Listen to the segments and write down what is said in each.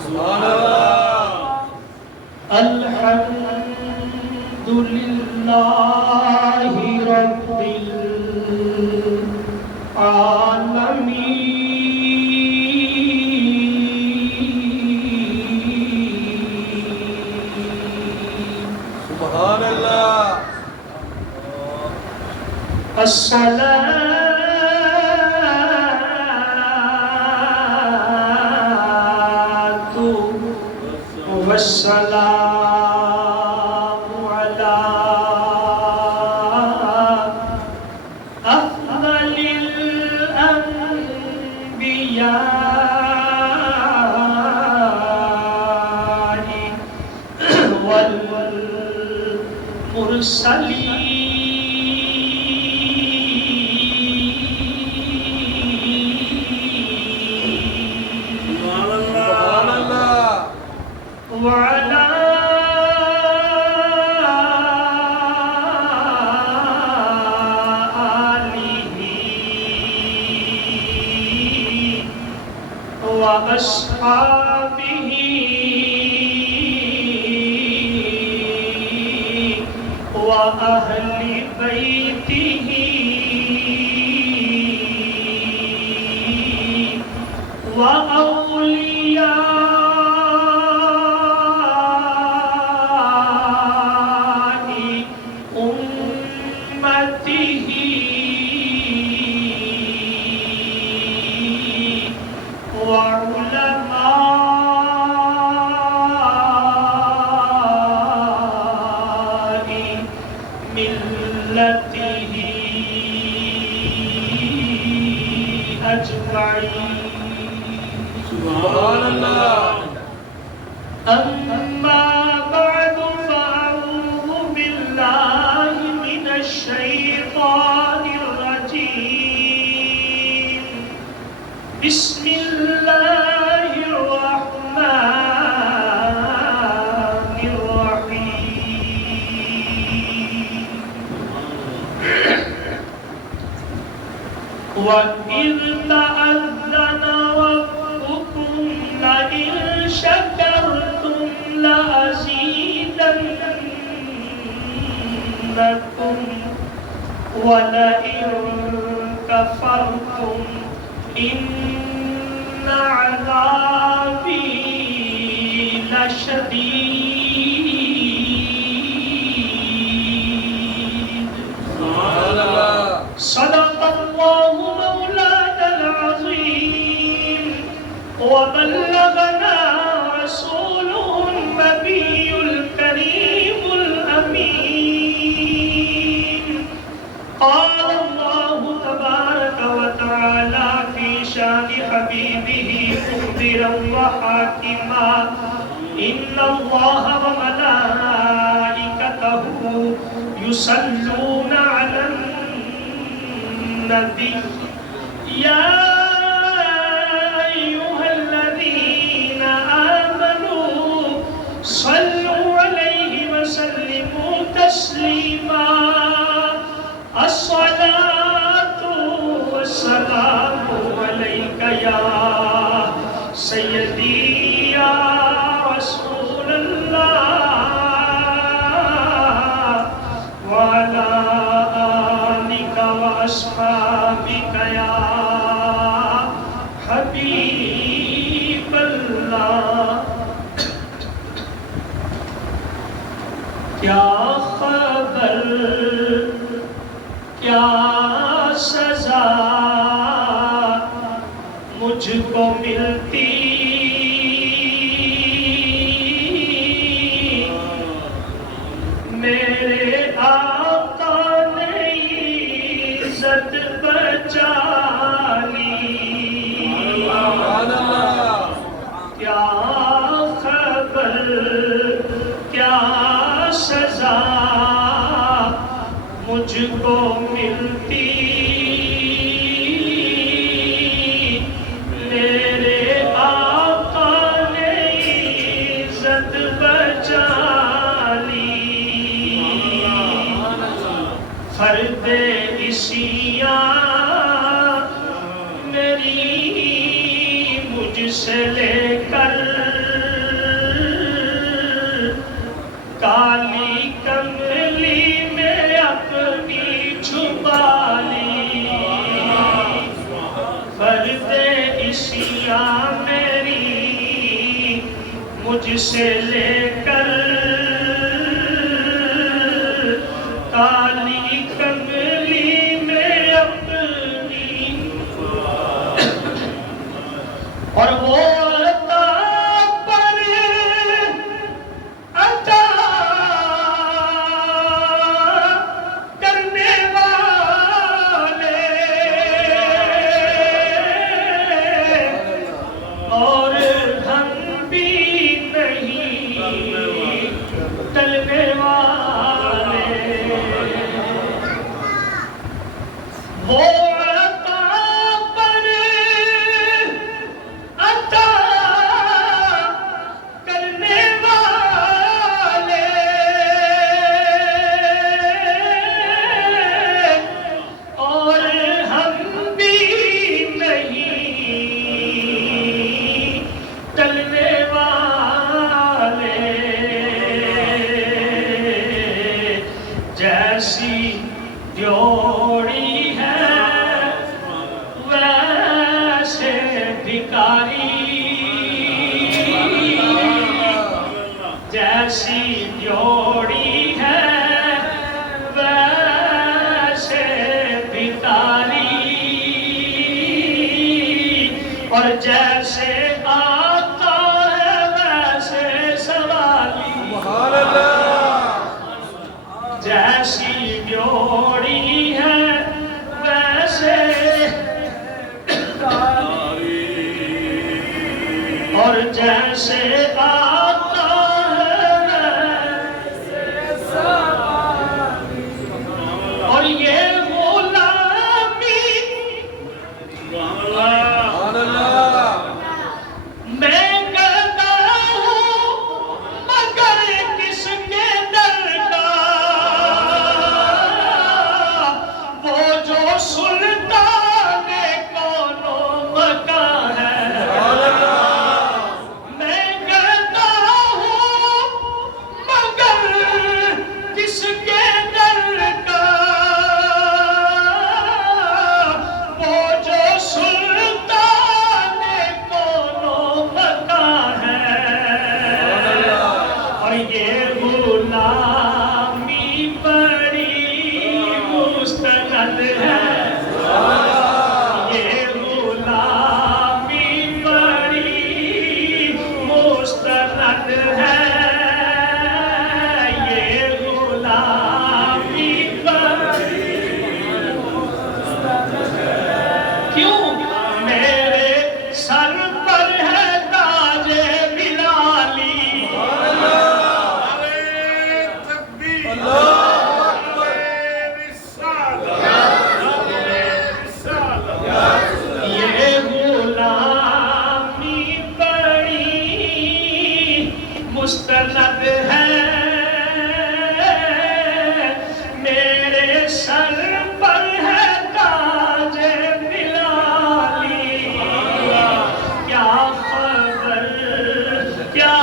سبحان اللہ الحمد للہ رب العالمین سبحان اللہ الصلاة والسلام على أفضل الأنبياء والمرسلين وعلى آله وأصحابه وأهل بيته سبحان اللہ أما بعد فأعوذ بالله من الشيطان الرجيم بسم الله الرحمن الرحيم وإذ تأذن ربكم لئن شكرتم لأزيدنكم ولئن كفرتم إن عذابي لشديد صدق الله مولانا العظيم وبلغنا رسوله النبي الكريم الأمين قال الله تبارك وتعالى في شان حبيبه مخبرا وحاكما إن الله وملائكته يصلون على النبي يا أيها الذين آمنوا صلوا عليه وسلموا تسليما الصلاة والسلام عليك يا سيدي يا رسول الله وعلى آلك وأصحابك يا حبيب الله کیا خبر کیا سزا مجھ کو ملتی میرے آقا نے عزت بچانی کیا خبر کیا سزا مجھ کو ملتی میرے آقا نے عزت بچانی فرد عصیاں میری گئی مجھ سے لے کر کالی کملی میں اپنی چھپا لی فرد عشیاں میری مجھ سے لے کر کالی کملی میں اپنی اور وہ جیسی ڈیوڑی ہے ویسے بھکاری جیسی ڈیوڑی ہے ویسے بھکاری اور جیسے آتا ہے ویسے سوالی سبحان اللہ جیسی ڈیوڑی ہے ویسے اور جیسے آتا ہے اور یہ غلامی سبحان اللہ میں کرتا ہوں مگر کس کے در کا وہ جو سلطان کون و مکان ہے میں کرتا ہوں مگر کس کے در کا وہ جو سلطان کون و مکان ہے اور یہ غلامی بڑی مستند ہے یہ غلامی بڑی مستند ہے یہ غلامی بڑی کیوں میرے سر پر ہے تاج بلالی یہ غلامی بڑی مستند ہے میرے سر پر ہے تاج بلالی کیا خبر کیا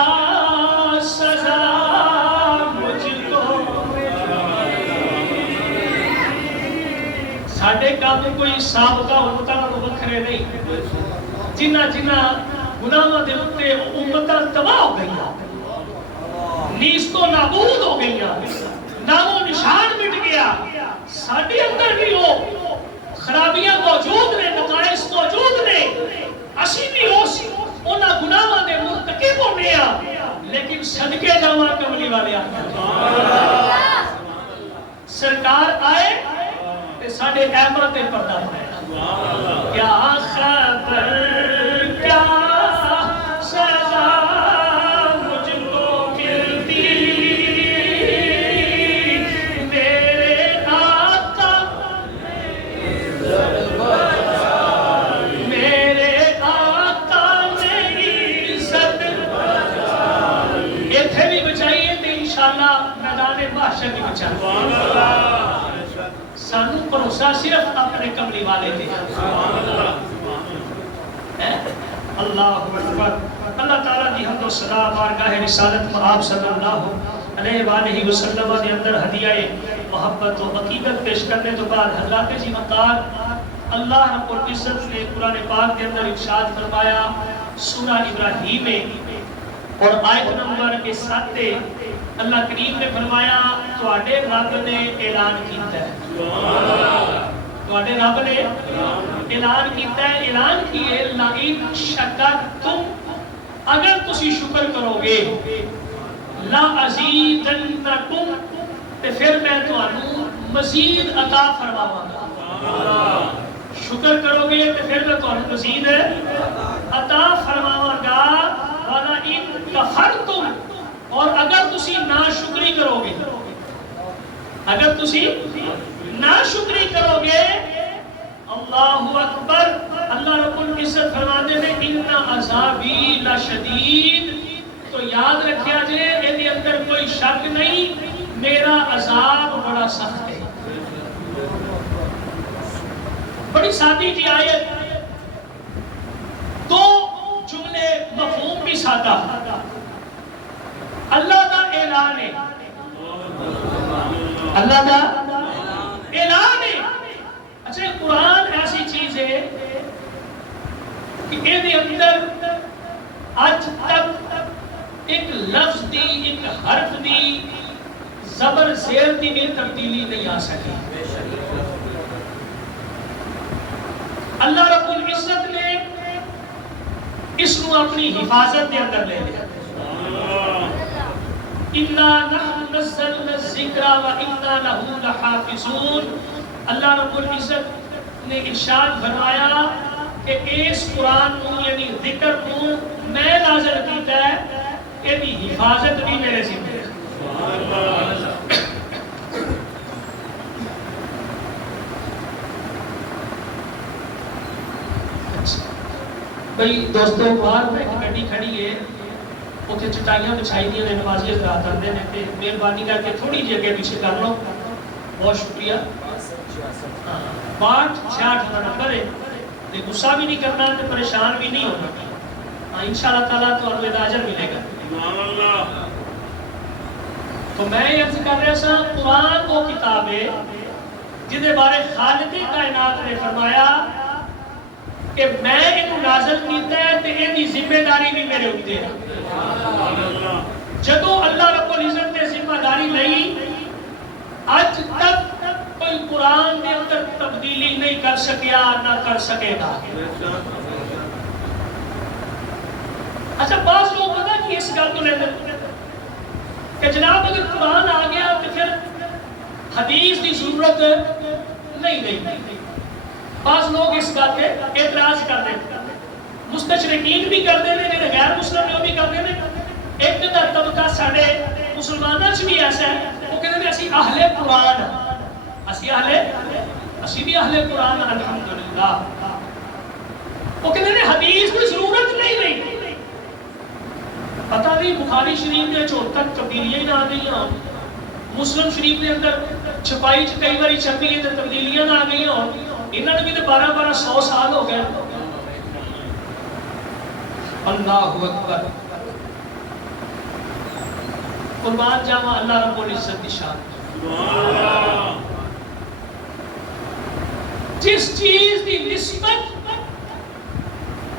سزا مجھ کو ساڈے کام کوئی سابقہ امتاں وکھرے نہیں جنہ جنہ گناہاں دے اوتے امتاں تباہ ہو گئیاں نیست و نابود ہو گئیاں نام و نشان مٹ گیا ساڈے اندر بھی ہو خرابیاں موجود نے نقائص موجود نے اسی بھی ہو انہاں گناہاں دے مرتکب ہونے لیکن صدقے جاواں کملی والے سرکار آئے تے ساڈے ایباں تے پردہ پایا کیا خبر کیا سزا مجھ کو ملتی میرے آقا میری عزت ایتھے بھی بچائیے تے انشاءاللہ میدان محشر بھی بچائیے سانو بھروسہ صرف اپنے کملی والے دے اللہ اکبر۔ اللہ تعالیٰ دی حمد و ثنا بارگاہ رسالت میں آپ صلی اللہ علیہ وآلہ وسلم کے اندر ہدیہ محبت و عقیدت پیش کرنے تو بعد حضرات جی مقدار اللہ رب العزت نے قرآن پاک کے اندر ارشاد فرمایا سورہ ابراہیم میں اور آیت نمبر 7 اللہ کریم نے فرمایا تواڈے رب نے اعلان کیتا ہے، تواڈے رب نے اعلان کیتا ہے، اعلان کیے لئن شکرتم اگر تسی شکر کرو گے لا ازیدنکم تے پھر میں تانوں مزید عطا فرماواں گا، شکر کرو گے تے پھر میں تانوں مزید عطا فرماواں گا، وَلَئِن کفرتم اور اگر تسی ناشکری کرو گے، اگر تسی ناشکری کرو گے اللہ اکبر، اللہ رب العزت فرماتے ہیں ان عذابی لشدید، تو یاد رکھیا جے یہ اندر کوئی شک نہیں میرا عذاب بڑا سخت ہے۔ بڑی سادی جی آیت، دو جملے مفہوم بھی سادہ، اللہ دا اعلان ہے، اللہ دا اعلان ہے۔ اچھا قرآن ایسی چیز ہے کہ یہ اندر آج تک ایک لفظ دی ایک حرف دی زبر زیر دی میں تبدیلی نہیں آ سکی۔ اللہ رب العزت نے اس کو اپنی حفاظت کے اندر لے لیا، اِنَّا نَحْنُ نَزَّلْنَا الذِّكْرَ وَإِنَّا لَهُ لَحَافِظُونَ۔ اللہ رب العزت نے ارشاد فرمایا کہ اس قرآن کو یعنی ذکر کو میں نازل کیتا ہے، یہ بھی حفاظت بھی میرے ذمہ ہے۔ بھئی دوستوں باہر میں ایک گڈی کھڑی ہے، اتنے چٹائیاں بچھائی دیا نے نمازی حضرات آندے نے تے مہربانی کر کے تھوڑی جی اگے پیچھے کر لو، بہت شکریہ۔ 62 کا نمبر ہے، غصہ بھی نہیں کرنا تے پریشان بھی نہیں ہونا، انشاءاللہ تعالیٰ تو انوید اجر ملے گا۔ تو میں یہ عرض کر رہا سا قرآن وہ کتاب ہے جہدے بارے خالق کائنات نے فرمایا کہ میں انہوں نازل کیتا ہے تے یہ ذمہ داری بھی میرے ہوتے ہیں۔ جدو اللہ رب العزت نے ذمہ داری لئی آج تک کوئی قرآن کے اندر تبدیلی نہیں کر سکیا نہ کر سکے گا۔ اچھا بعض لوگ پتا کہ اس گل کو لیتے کہ جناب اگر قرآن آ گیا تو پھر حدیث کی ضرورت نہیں رہی۔ بعض لوگ اس گل پہ اعتراض کرتے ہیں، مستشرقین بھی کرتے ہیں، جنہیں غیر مسلم وہ بھی کرتے ہیں۔ ایک دا طبقہ ساڑھے مسلمانوں سے بھی ایسا ہے، وہ کہتے ہیں اسی اہل قرآن، اسی بھی اہل قرآن الحمدللہ، وہ کہتے ہیں حدیث کی ضرورت نہیں رہی۔ پتہ نہیں بخاری شریف میں چھوٹ تک تبدیلیاں نہ آ گئی ہوں، مسلم شریف کے اندر چھپائی کئی باری چھپی ہے تو تبدیلیاں نہ آ گئی ہوں، انہوں نے بھی تو 12-100 سال ہو گئے۔ اللہ اکبر، قربان جاواں اللہ رب العزت کی شان۔ جس چیز کی نسبت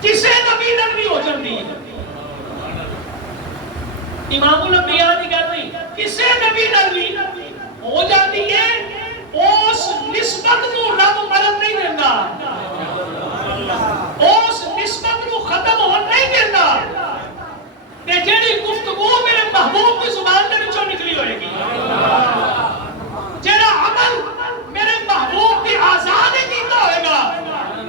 کسے نبی تک نہیں ہو جاتی، امام الانبیاء کی گل نہیں، کسے نبی تک نہیں ہو جاتی ہے، اس نسبت کو رب مرد نہیں دینا، اس نسبت کو ختم ہو نہیں دینا۔ جیڑی گفتگو میرے محبوب کی زبان کے وچوں نکلی ہوئے گی، جیڑا عمل میرے محبوب کی آزاد کیتا ہوئے گا،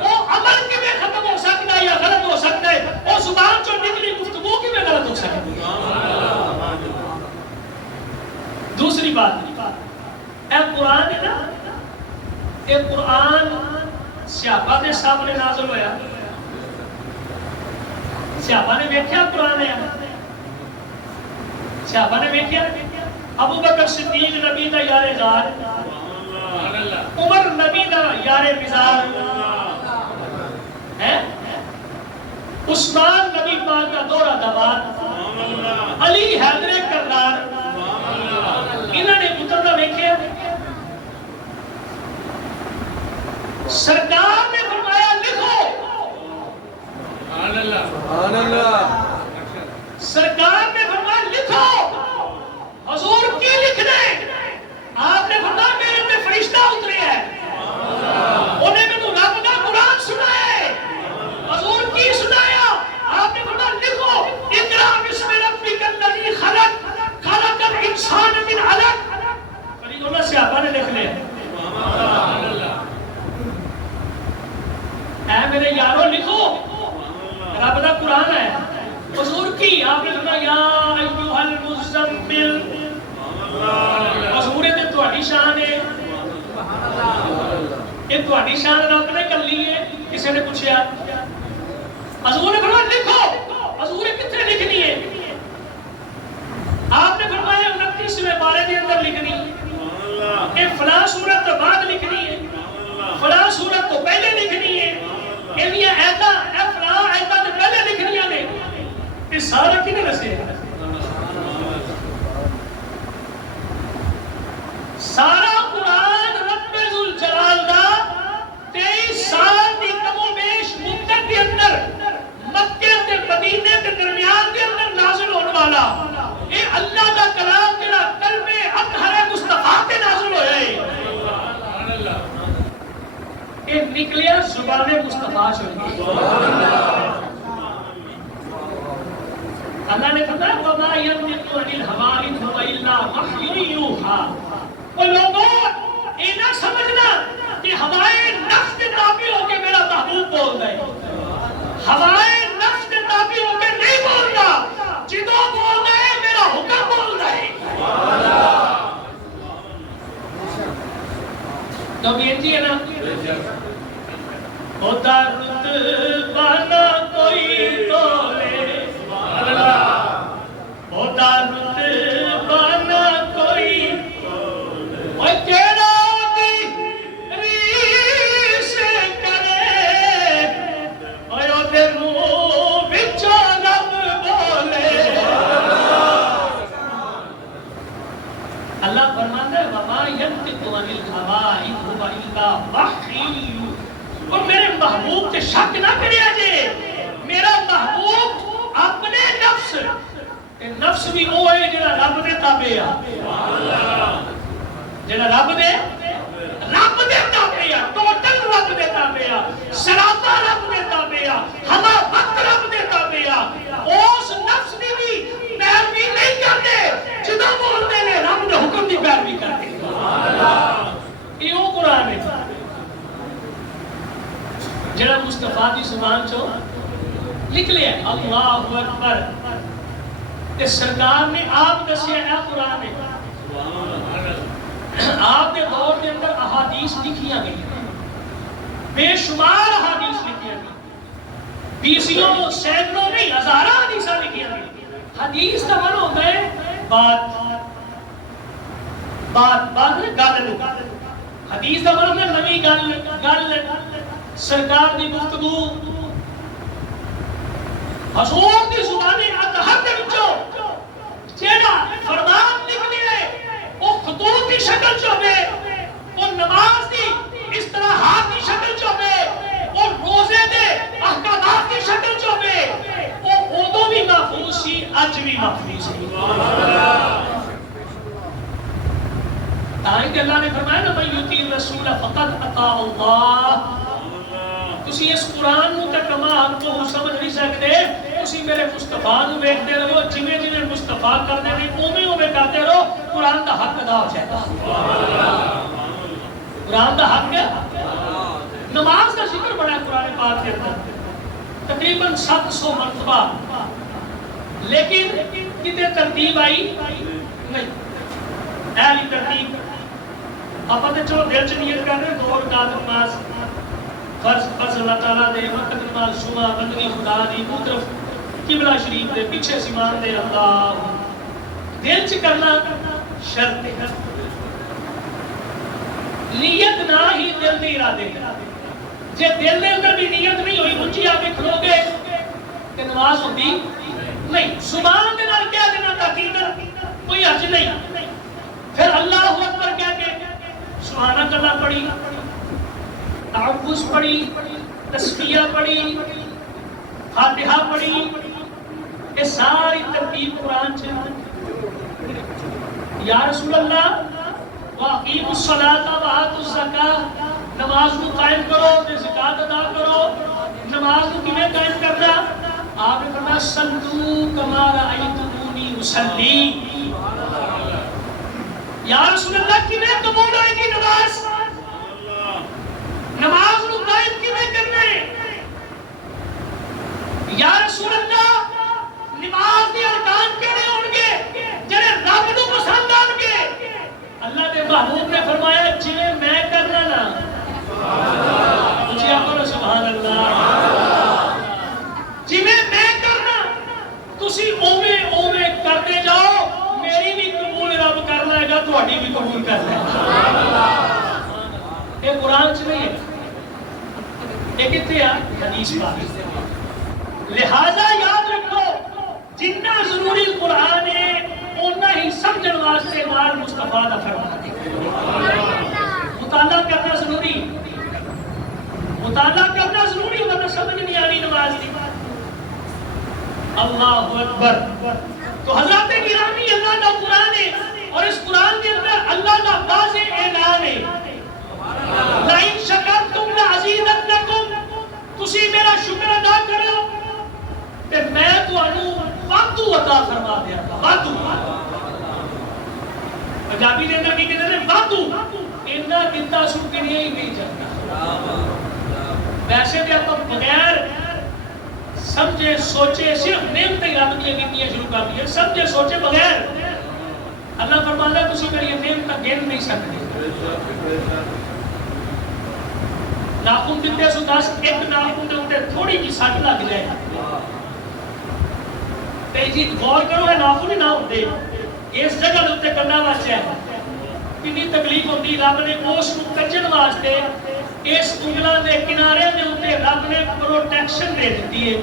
وہ عمل کی میں ختم ہو سکتا ہے یا غلط ہو سکتا ہے، وہ زبان چوں نکلی گفتگو کی میں غلط ہو سکتی ہے۔ دوسری بات، اے قرآن ہے نا، اے قرآن صحابہ کے سامنے نازل ہویا، صحابہ نے دیکھا قرآن ہے، صحابہ نے دیکھا ابو بکر صدیق نبی دا یار غار، عمر نبی دا یار مزار ہے، عثمان نبی پاک کا دورہ داماد، علی حیدر کرار، انہوں نے اترنا دیکھے، سرکار نے فرمایا لکھو، سبحان اللہ، سرکار نے فرمایا لکھو، حضور کی لکھنے، آپ نے فرمایا میرے پہ فرشتہ اترے ہیں، انہیں میں تو رب کا قرآن سنایا ہے، حضور کی سنایا، آپ نے فرمایا لکھو، اقرأ بسم ربک الذی خلق، خلق الانسان من علق، قریب اللہ صحابہ نے لکھ لیا، اے میرے یارو لکھو، رب کا قرآن ہے، حضور کی، آپ نے فرمایا یا ایھا المزمل، حضور یہ تہاڈی شان ہے، یہ تہاڈی شان رب نے کر لی ہے، کسی نے پوچھا، حضور نے فرمایا لکھو، حضور کتنے لکھنی ہے، آپ نے فرمایا 29ویں پارے کے اندر لکھنی ہے، کہ فلاں سورت تو بعد لکھنی ہے، فلاں سورت تو پہلے لکھنی ہے، یہ ایتا فلاں ایتا تو پہلے لکھنی ہے، یہ سارا کنے رسے ہے، سارا قرآن رب ذوالجلال دا 23 سال دی کم و بیش مدت کے اندر مکے تے مدینے کے درمیان کے اندر نازل ہونے والا یہ اللہ کا کلام جڑا قلب اطہر مصطفیٰ تے نازل ہوئے یہ نکلیا زبان مصطفیٰ سے، اللہ نے فرمایا وما ينطق عن الهوى إن هو إلا وحي يوحى، وہ لوگوں یہ نہ سمجھنا کہ ہوائے نفس کے تابع ہو کے میرا محبوب بول رہے، ہوائے نفس کے تابع ہو کے نہیں بول رہا، جدو بول رہے میرا حکم بول رہے، تو بیٹی ہے نا ہوتا رتبہ نہ کوئی تولے، ہوتا رتبہ نہ کوئی وہ تیرا دی ریس کرے اور دے منہ وچوں رب بولے، اللہ فرماتا ہے وما ينطق عن الهوى إن هو إلا وحي، اور میرے محبوب تے شک نہ کریا جے، میرا محبوب اپنے نفس تے نفس بھی وہ ہے جڑا رب دے تابع ہے، جڑا رب دے تابع ہے، ٹوٹل رب دے تابع ہے، سراپا رب دے تابع ہے، ہما وقت رب دے تابع ہے، اس نفس دی بھی پیروی نہیں کرتے، جدو بولتے ہیں رب دے حکم دی پیروی کرتے، یہ وہ قرآن ہے جڑا مصطفیٰ دی زبان چو نکلے، اللہ اکبر، کہ سرکار نے آپ دسیا اے قرآن ہے، آپ کے دور کے اندر احادیث لکھیاں گئی، بے شمار احادیث لکھیاں گئی، بیسیوں سینکڑوں نہیں ہزارہ حدیثاں لکھیاں گئی، حدیث کا معنی ہوتا ہے گل، حدیث کا معنی ہے نوی گل، سرکار دی گفتگو، حضور دی زبان اطہر دے وچوں جیڑا فرمان نکلی ہے وہ خطوط کی شکل چ ہوے، وہ نماز دی اصطلاحات کی شکل چ ہوے، وہ روزے دے احکامات کی شکل چ ہوے، وہ اودوں بھی محفوظ سی اج بھی محفوظ سی، تاکہ اللہ نے فرمایا نا من یطیع الرسول فقد اطاع اللہ، تسی اس قرآن نو تے کمال کو سمجھ نہیں سکتے، تسی میرے مصطفیٰ نو ویکھتے رہو، جویں جویں مصطفیٰ کردے نے اوویں اوویں کرتے رہو، قرآن دا حق ادا ہو جائے گا، قرآن دا حق ہے، نماز کا ذکر بڑا ہے قرآن پاک کے اندر تقریباً 700 مرتبہ، لیکن کتے ترتیب آئی نہیں، اہلی ترتیب آپ نے چلو دل چ نیت کر رہے 2 رکعت نماز فرض اللہ تعالیٰ دے وقت نماز شما بندگی خدا دی منہ طرف قبلہ شریف دے پیچھے سیمان دے اللہ دل چ کرنا شرط ہے، نیت نہ ہی دل دے ارادے، جے دل دے اندر بھی نیت نہیں ہوئی اونچی آ کے کھلو گے نماز ہوتی نہیں. زبان دے نال کہہ دینا تاکید کوئی حرج نہیں. پھر اللہ اکبر کہہ کے سبحانک اللہ پڑھی, تعوذ پڑھی, تسبیح پڑھی, فاتحہ پڑھی, یہ ساری ترتیب قرآن سے. یا رسول اللہ وَأَقِیمُوا الصَّلَاةَ وَآتُوا الزَّکَاةَ, نماز کو قائم کرو تے زکات ادا کرو. نماز کو کیویں قائم کرنا؟ آپ نے فرمایا صلوا کما رأیتمونی اصلی. یا رسول اللہ کیویں قبول ہوئے گی نماز؟ نماز کو قائم کیویں کرنا ہے؟ یا رسول اللہ نماز کے ارکان کیڑے ہون گے جڑے رب نو پسند آن گے؟ اللہ کے محبوب نے فرمایا جویں میں کرنا نا, مجھے آکھو سبحان اللہ, جویں میں کرنا تسی اوویں اوویں کرتے جاؤ, میری بھی قبول رب کر لے گا, تہاڈی بھی قبول کر لے گا. یہ قرآن چ نہیں ہے, یہ کتنے ہے حدیث پاک. لہذا یاد رکھو جتنا ضروری قرآن ہے اتنا ہی سمجھن واسطے نال مصطفیٰ دا فرمان ہے. مطالعہ کرنا ضروری, مطالعہ کرنا ضروری, ورنہ سمجھ نہیں آنی نماز کی. اللہ اکبر. تو حضرات گرامی اللہ کا قرآن ہے, اور اس قرآن کے اندر اللہ کا واضح اعلان ہے لَإِن شَكَرْتُمْ لَأَزِيدَنَّكُمْ, تسی میرا شکر ادا کرو کہ میں تانوں وعدو عطا فرما دیا گا. وعدو پنجابی دے اندر کی کہتے ہیں وعدو, اتنا کتا سن کے نہیں نہیں جاتا. ویسے بھی آپ بغیر سمجھے سوچے صرف نعمت ہی رب دیا کتنی شروع کر دیا, سمجھے سوچے بغیر اللہ فرماتا ہے تسی میری نعمت گن نہیں سکتے. ناخن دیتے سو 10, ایک ناخن دے اوپر تھوڑی جی سٹ لگ جائے تے جی غور کرو ہے ناخن ہی نہ ہوتے اس جگہ دے اوپر کرنا واسطے ہے. کتنی تکلیف ہوتی رب نے اس کو کجن واسطے اس انگلاں دے کنارے دے اوپر رب نے پروٹیکشن دے دیتی ہے.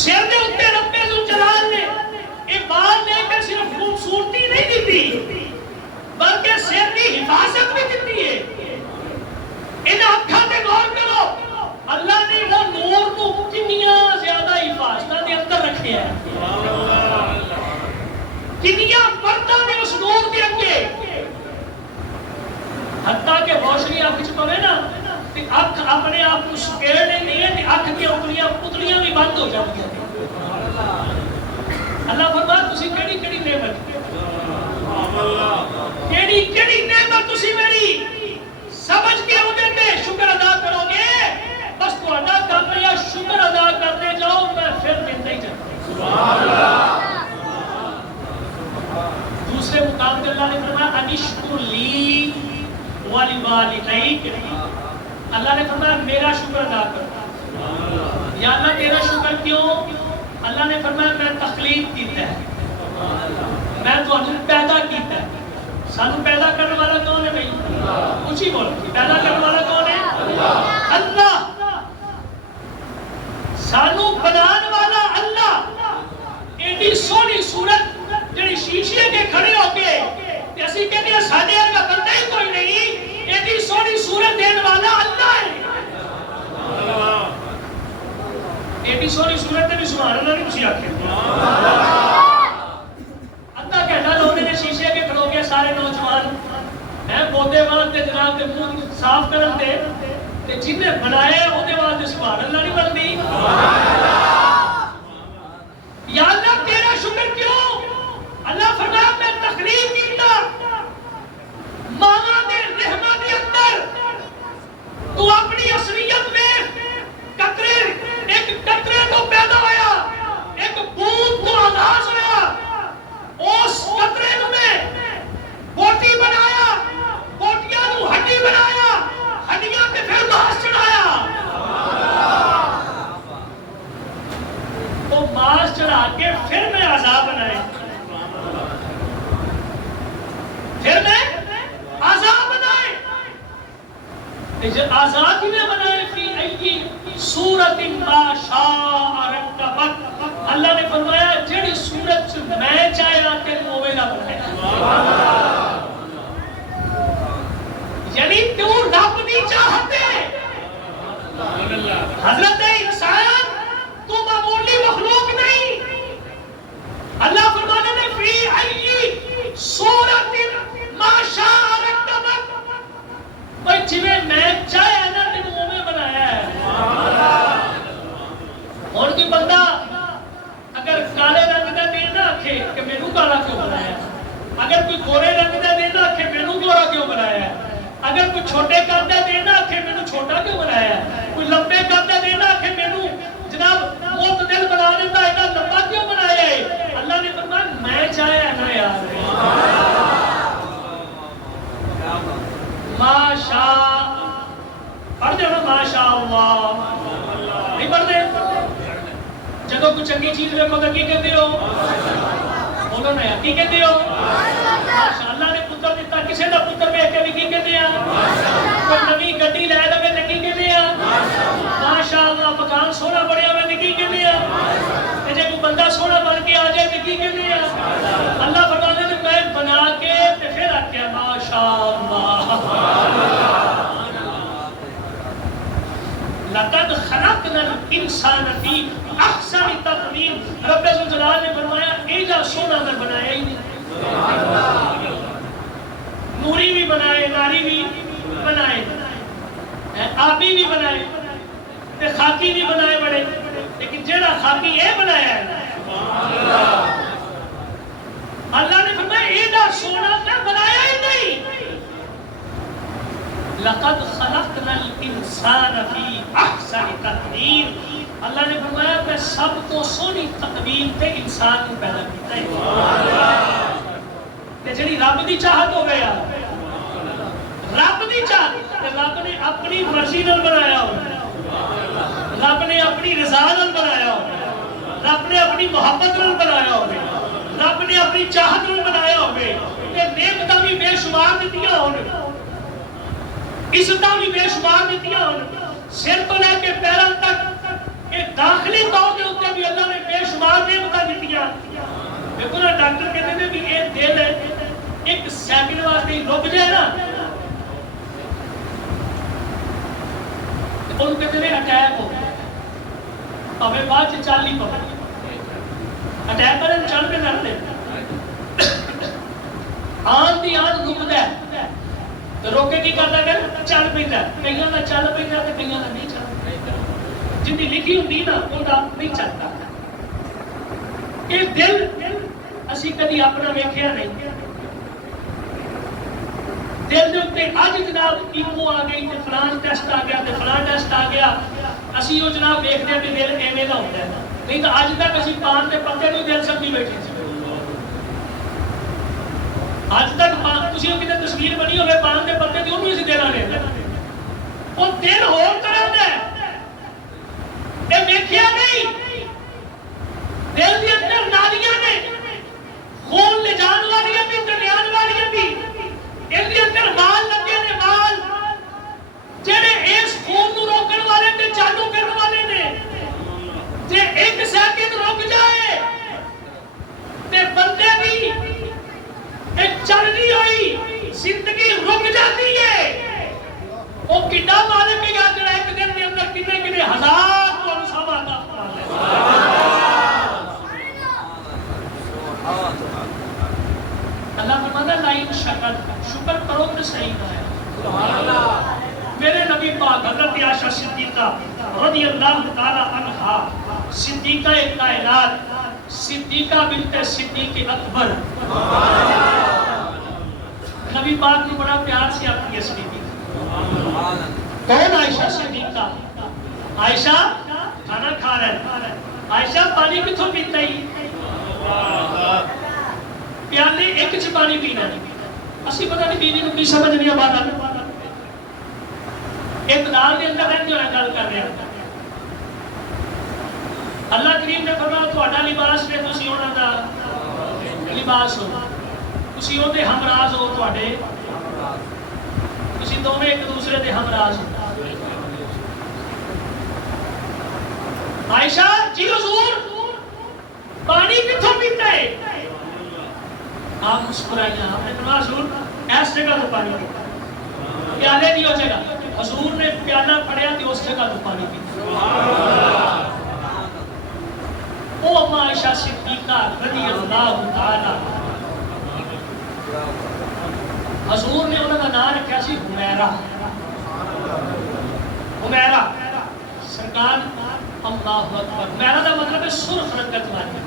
سر دے اوپر رب ذوالجلال نے یہ بال دے کے صرف خوبصورتی نہیں دیتی بلکہ سر کی حفاظت بھی دیتی ہے. ان اکھاں تے غور کرو, اللہ نے وہ نور کو کنیاں زیادہ حفاظت دے اندر رکھیا ہے, کنیاں پردہ نے اس نور دے اگے, حتیٰ کہ روشنی اکھ وچ پوے نا تے اکھ اپنے آپ کو سکیڑنے نہیں ہے تے اکھ کی پتلیاں بھی بند ہو جاندیاں. اللہ فرماتا تسی کیڑی کیڑی نعمت, کیڑی کیڑی نعمت تسی میری سمجھ کے اودے تے شکر ادا کرو گے, بس تہاڈا کام ہے شکر ادا کرتے جاؤ, میں پھر دیندا ہی جاؤں. سبحان اللہ. دوسرے مقام پہ اللہ نے فرمایا انشکر لی وَلِوَالِدَيْكَ, اللہ نے فرمایا میرا شکر ادا کرو. یا اللہ تیرا شکر کیوں؟ اللہ نے فرمایا میں تخلیق کیتا ہے, میں تو پیدا کیتا ہے. سانو پیدا کرنے والا کون ہے بھائی؟ اونچی بول. پیدا کرنے والا کون ہے؟ اللہ. سانو بنان والا اللہ. ایڈی سونی صورت جڑی شیشے کے کھڑے ہو کے تے اسی کہتے ہیں ساڈے ورگا بندہ ہی کوئی نہیں, ایڈی سونی صورت دین والا اللہ ہے. ایڈی سونی صورت تے بھی سبحان اللہ نہیں کچھ آکھے. اللہ کہنا لوگوں نے شیشے کے کھڑو کے سارے نوجوان میں پودے واسطے جناب دے منہ صاف کرن تے جن نے بنایا او دے واسطے سبحان اللہ نہیں بنتی. یا اللہ تیرا شکر کیوں؟ اللہ فرمایا میں تخلیق کیتا, ماں دے رحمت دے اندر تو اپنی اصلیت میں قطرے, ایک قطرے تو پیدا ہویا, ایک بوند تو آغاز ہویا, اس قطرے میں بوٹی بنایا, بوٹیاں نو ہڈی بنایا, ہڈیاں تے پھر ماس چڑھایا. سورۃ ما شاء رکبک، اللہ نے فرمایا جڑی سورت میں چاہیا تینوں اوے دا بنایا، یعنی تو رب دی چاہت ہے۔ حضرت انسان تو معمولی مخلوق نہیں، اللہ فرمانے نے فی ای سورۃ ما شاء رکبک، بھائی جویں میں چاہیا نا تینوں اوے بنایا ہے۔ اور کوئی بندہ اگر کالے رنگ دا دین نہ آکھے کہ مینوں کالا کیوں بنایا، اگر کوئی گورے رنگ دا دین نہ آکھے مینوں گورا کیوں بنایا، اگر کوئی چھوٹے قد دا دین نہ آکھے مینوں چھوٹا کیوں بنایا، کوئی لمبے قد دا دین نہ آکھے مینوں جناب معتدل بنا دیتا ہے، اتنا لمبا کیوں بنایا ہے؟ اللہ نے فرمایا میں چاہیا نا یار، ماشاء پڑھ دے نا ماشاء اللہ، نہیں پڑھ دے؟ جدو کوئی چنگی چیز دیکھو تو کی کہتے ہو؟ بولو نا یار کی کہتے ہو؟ ماشاء اللہ نے پتر دیتا، کسی دا پتر دیکھ کے بھی کی کہتے ہیں؟ کوئی نوی گڈی لے لے تو کی کہتے ہیں؟ ماشاء اللہ مکان سونا بڑھیا ہوئے تو کی کہتے ہیں؟ جب کوئی بندہ سونا بن کے آ جائے تو کی کہتے ہیں؟ اللہ فرمانے نے میں بنا کے پھر آکھیا ماشاء اللہ، لقد خلقنا الانسان فی احسن تقویم، رب الجلال نے فرمایا ایجا سونا میں بنایا ہی نہیں، نوری بھی بنائے، ناری بھی بنائے، آبی بھی بنائے، خاکی بھی بنائے بڑے، لیکن جیڑا خاکی اے بنایا ہے اللہ نے فرمایا ایجا سونا میں بنایا ہی نہیں۔ لقد خلقنا الانسان فی احسن تقویم، اللہ نے فرمایا میں سب تو سونی تقویم تے انسان کو پیدا کیتا ہے، تے جڑی رب دی چاہت ہو گیا، رب دی چاہت تے رب نے اپنی مرضی نال بنایا ہو، رب نے اپنی رضا نال بنایا ہو، رب نے اپنی محبت نال بنایا ہو، رب نے اپنی چاہت نال بنایا ہو، تے نعمتاں بھی بے شمار دتیاں ہون، عزتاں بھی بے شمار دتیاں ہون، سر تو لے کے پیروں تک ایک داخلی طور کے اوپر بھی اللہ نے بے شمار نعمتاں دتیاں۔ دیکھو نا ڈاکٹر کہتے ہیں کہ یہ دل ہے ایک سیکنڈ واسطے رک جائے نا، ان کہتے ہیں اٹیک ہو گیا، پاوے بعد سے چل نہیں پاوے، اٹیک کریں چل کے کرتے آن دی آن رکتا ہے تو روکے کی کرتا ہے چل پیندا، کئیاں دا چل پیندا تے کئیاں دا نہیں چلدا، جن دی لکھی ہوندی نا اوندا نہیں چلدا۔ یہ دل اسی کدی اپنا ویکھیا نہیں، دل دے اوتے اج جناب ایکو آ گئی تے فلان ٹیسٹ آ گیا تے فلان ٹیسٹ آ گیا، اسی وہ جناب دیکھتے ہیں کہ دل ایویں دا ہوندا ہے، نہیں تو اج تک اسی پان دے پتے نوں دل سمجھی بیٹھے سی۔ اج تک تسی کتے تصویر بنی ہوے پان دے پتے تے اونوں اسی دل آ لیندا، او دل ہور کردا ہے، اے ویکھیا نہیں، دل دے اندر نالیاں نے، خون لے جان والیاں بھی تے لیان والیاں بھی، ان دے اندر مال لگے نے، مال جڑے اس خون نوں روکن والے تے چالو کرن والے نے، جے ایک سیکنڈ رک جائے تے بندے دی ایک چلنی ہوئی زندگی رک جاتی ہے، وہ کڈا مالک ہے جڑا ایک دن کے اندر کتنے کتنے ہزار کو انصاف عطا فرما لے۔ اللہ فرماتا ہے لائن شکر کرو تو صحیح ہے۔ میرے نبی پاک حضرت عائشہ صدیقہ رضی اللہ تعالی عنہا، صدیقہ کائنات، صدیقہ بنت صدیق اکبر، نبی پاک نے بڑا پیار سے آپ کی اسمی کی۔ کون عائشہ صدیقہ؟ عائشہ کھانا کھا رہے ہیں، عائشہ پانی کتھوں پیتا ہی؟ پیالے ایک چ پانی پینا ہے، اسی پتہ نہیں بیوی کو کی سمجھ نہیں آباد آتا، اقتدار کے اندر رہتے ہوئے گل کر رہے ہیں۔ اللہ کریم نے فرمایا تہاڈا لباس ہے، تسی انہاں دا لباس ہو، تسی اودے ہمراز ہو، تہاڈے تسی دوویں ایک دوسرے دے ہمراز ہو۔ عائشہ جی حضور پانی کتوں پیتا ہے؟ آپ مسکرائیں، آپ نے فرمایا حضور اس جگہ تو پانی پیتا، پیالے کی ہو جگہ، حضور نے پیالہ پڑیا تو اس جگہ تو پانی پیتا۔ او اما عائشہ صدیقہ رضی اللہ تعالی، حضور نے انہوں کا نام رکھا سی حمیرہ، حمیرہ سرکار اللہ اکبر، حمیرہ کا مطلب ہے سرخ رنگت والی۔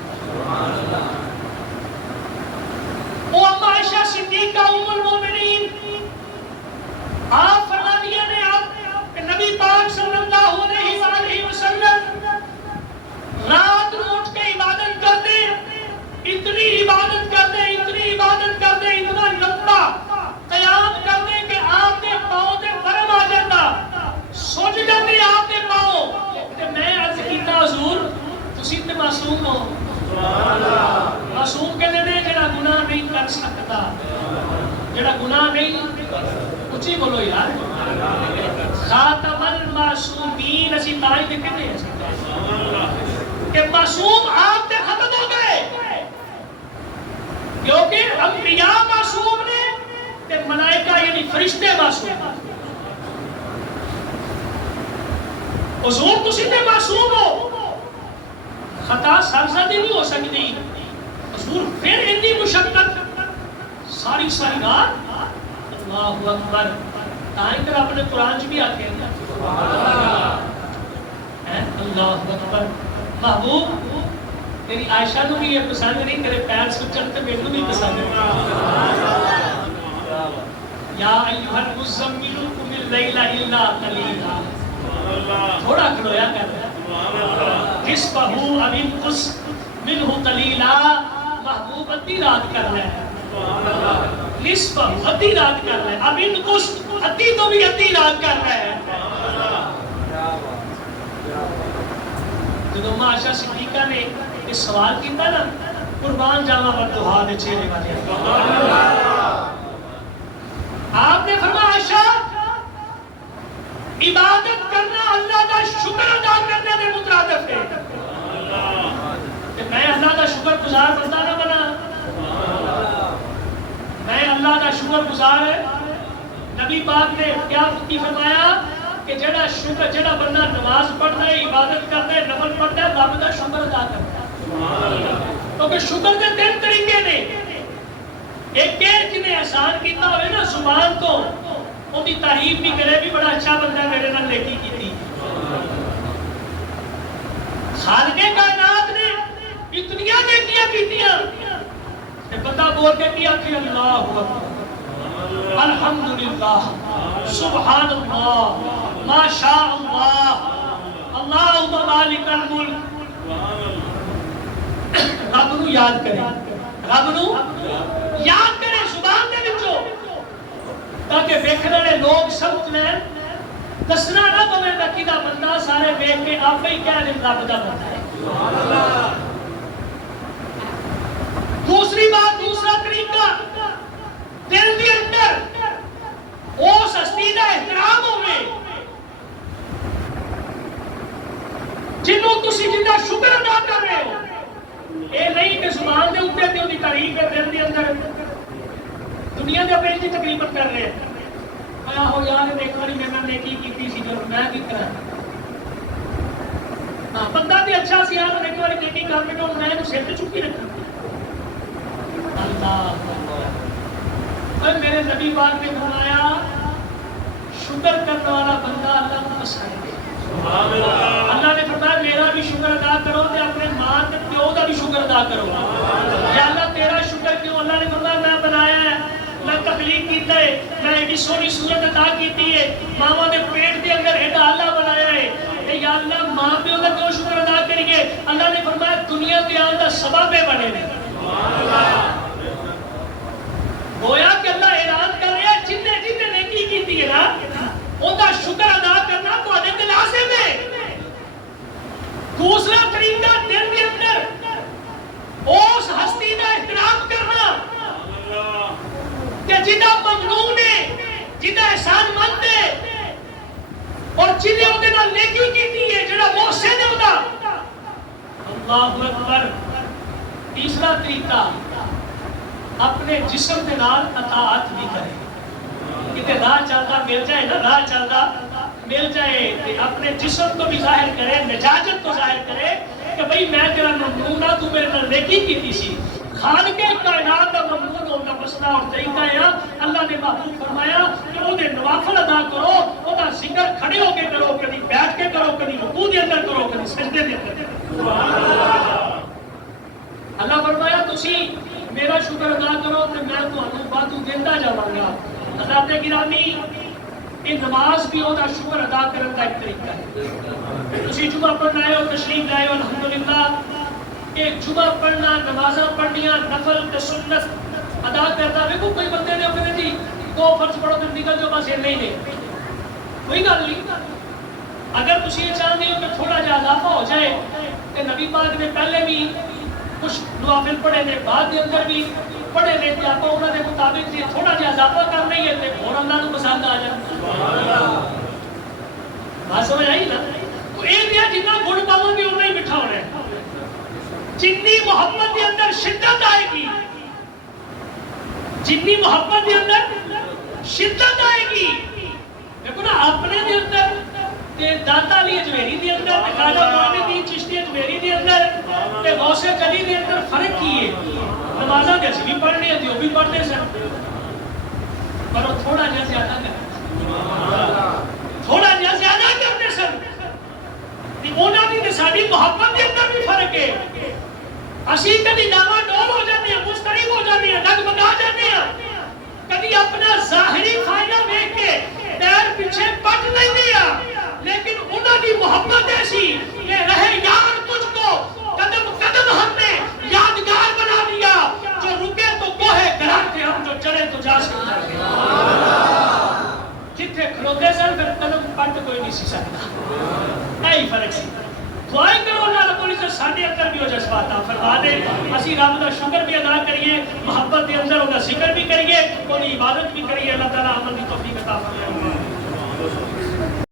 او اما عائشہ صدیقہ ام المومنین، آپ فرما دیا نے آپ کہ نبی پاک صلی اللہ علیہ وآلہ وسلم رات کو اٹھ کے عبادت کرتے، اتنی عبادت کرتے، اتنی عبادت کرتے، اتنا لمبا قیام کرتے کہ آپ کے پاؤں تے ورم آ جاتا، سوچ جاتے آپ کے پاؤں کہ میں عرض کیتا حضور تسی تے معصوم ہو، معصوم کہتے ہیں جڑا گناہ نہیں کر سکتا، جڑا گناہ نہیں، اچھی بولو یار، خاتم المعصومین اسی تائی کے کہتے ہیں کہ معصوم آپ تے ختم ہو گئے، کیونکہ انبیاء معصوم نے تے ملائکہ یعنی فرشتے معصوم، حضور تسی تے معصوم ہو، خطا سرزدی نہیں ہو سکتی، حضور پھر اتنی مشقت ساری رات، اللہ اکبر، تائیں کر اپنے قرآن بھی آتے ہیں اللہ اکبر۔ محبوب تیری عائشہ نو بھی یہ پسند نہیں، تیرے پیر سچن تے میرے بھی پسند ہے۔ یا ایھا المزمل قم اللیل الا قلیلا، تھوڑا کھڑویا کر نصفہ او انقص منہ قلیلا، محبوب ادھی رات کر لے، نصفہ ادھی رات کر لے، اب انقص ادھی تو بھی ادھی رات کر لے۔ جدو عائشہ صدیقہ نے یہ سوال کیتا نا، قربان جاوا بردوہا دے چہرے والے، آپ نے فرمایا عائشہ عبادت کرنا اللہ کا شکر ادا کرنے کے مترادف ہے، کہ میں اللہ کا شکر گزار بندہ نہ بنا، میں اللہ کا شکر گزار ہے۔ نبی پاک نے کیا فرمایا کہ جڑا شکر، جڑا بندہ نماز پڑھتا ہے، عبادت کرتا ہے، نفل پڑھتا ہے، رب کا شکر ادا کرتا ہے، کیونکہ شکر کے تین طریقے نے، ایک جنہیں احسان کیتا ہوئے نا زبان تو ان کی تعریف بھی کرے بھی بڑا اچھا بندہ ہے، میرے نال نیکی کی تھی۔ خالق کائنات نے اتنی نیکیاں کیتیاں کہ بندہ بول کے کیا کہ اللہ اکبر، الحمدللہ، سبحان اللہ، ما شاء اللہ، اللہم مالک الملک، رب نو یاد کرے، رب نو یاد کرے زبان دے وچوں، تاکہ ویکھنے والے لوگ سمجھ لیں، دسنا نہ پوے دا کیدا بندہ، سارے ویکھ کے آپ ہی کہہ دیں رب دا بندہ ہے۔ دوسری بات، دوسرا طریقہ، دل کے اندر اس ہستی کا احترام ہوئے جنہوں تسی جنہ شکر ادا کر رہے ہو، اے نہیں کہ زبان دے اوپر تے دی تعریف ہے، دل دے اندر دنیا دے پہ دی تقریباً کر رہے ہیں، آیا ہو یار ایک باری میں نے نیکی کیتی سی جو میں کی کرا، بندہ بھی اچھا سی یار ایک باری نیکی کر کے میں نے سر تے چکی رکھا۔ اللہ اور میرے نبی پاک نے فرمایا شکر کرنے والا بندہ اللہ کو پسند ہے۔ اللہ نے فرمایا میرا بھی شکر ادا کرو تے اپنے ماں تے پیو دا بھی شکر ادا کرو۔ یا اللہ تیرا شکر کیوں؟ اللہ نے فرمایا میں بنایا ہے، میں تخلیق کیتا ہے، میں ایڈی سونی صورت عطا کیتی ہے، ماں دے پیٹ دے اندر ایڈا اللہ بنایا ہے، تے یا اللہ ماں پیو دا کیوں شکر ادا کریے؟ اللہ نے فرمایا دنیا تے آن دا سبب بنے نے۔ گویا کہ اللہ اعلان کر رہا ہے جتنے جتنے نیکی کیتی ہے نا ان کا شکر ادا کرنا تو ادھے کے لازم ہے۔ دوسرا طریقہ دل کے اندر اس ہستی کا احترام کرنا کہ جنہ ممنون ہے، جنہ احسان مند ہے اور جنہیں وہ نیکی کیتی ہے، جنہ محسن ہے اللہ اکبر. تیسرا طریقہ اپنے جسم کے نال اطاعت بھی کرے. کتے راہ چلتا مل جائے نا، راہ چلتا مل جائے کہ اپنے جسم کو بھی ظاہر کرے، نجاجت کو ظاہر کرے کہ بھئی میں تیرا ممنون ہاں، تو میرے نال نیکی کیتی سی. خالق کائنات کا ممنون ہونا مسئلہ اور طریقہ ہے. اللہ نے محبوب فرمایا کہ وہ دے نوافل ادا کرو، وہ دا ذکر کھڑے ہو کے کرو، کبھی بیٹھ کے کرو، کبھی رکوع دے اندر کرو، کبھی سجدے دے اندر کرو. اللہ فرمایا تسی میرا شکر ادا کرو کہ میں تمہیں باتوں دیتا جاواں گا. حضرات گرامی، یہ نماز بھی ہوتا شکر ادا کرنے کا ایک طریقہ ہے. تسی جمعہ پڑھنا ہے اور تشریف لائے ہو الحمدللہ. ایک جمعہ پڑھنا، نمازاں پڑھنیاں، نفل تے سنت ادا کرتا. دیکھو کوئی بندے نے اپنے جی دو فرض پڑھو تو نکل جو بس نہیں نے، کوئی گل نہیں. اگر تسی یہ چاہتے ہو کہ تھوڑا جہا اضافہ ہو جائے کہ نبی پاک نے پہلے بھی کچھ نوافل پڑھے نے، بعد کے اندر بھی پڑھے نے، کہ آپ انہوں نے مطابق یہ تھوڑا جہا اضافہ کرنا ہی ہے اور اللہ کو پسند آ جائے. بات سمجھ آئی نا؟ تو ایک دیا جتنا گڑ پاؤں گی اتنا ہی مٹھا ہو رہا ہے. جتنی محبت کے اندر شدت آئے گی، جتنی محبت کے اندر شدت آئے گی. دیکھو نا اپنے دے اندر تے داتا علی اجمیری دے اندر تے خواجہ معینالدین چشتی اجمیری دے اندر تے غوث علی دے اندر فرق کی ہے. نمازاں تے اسی بھی پڑھنے ہیں، وہ بھی پڑھتے سن، پر وہ تھوڑا جہا زیادہ کرتے، تھوڑا جہا زیادہ کرتے سن. انہوں نے ساری محبت کے اندر بھی فرق ہے. اسی کبھی ڈاوا ڈول ہو جاتے ہیں، مسترب ہو جاتے ہیں، ڈگمگا جاتے ہیں. کبھی اپنا ظاہری فائدہ دیکھ کے پیر پیچھے پٹ نہیں دیا، لیکن انہوں کی محبت ایسی کہ رہے یار تجھ کو قدم قدم ہم نے یادگار بنا دیا. جو رکے تو کوہے گرا تھے ہم، جو چڑھے تو جا سکتا ہے. جتنے کھلوتے سن پھر قدم پٹ کوئی نہیں سی سکتا. نہیں فرق سی. دعائیں کرو اللہ رب العزت ساڈے اندر بھی ہو جذبات فرما دے. اسی رب کا شکر بھی ادا کریے، محبت کے اندر ان کا ذکر بھی کریے، ان کی عبادت بھی کریے. اللہ تعالیٰ عمل کی توفیق عطا فرمائے.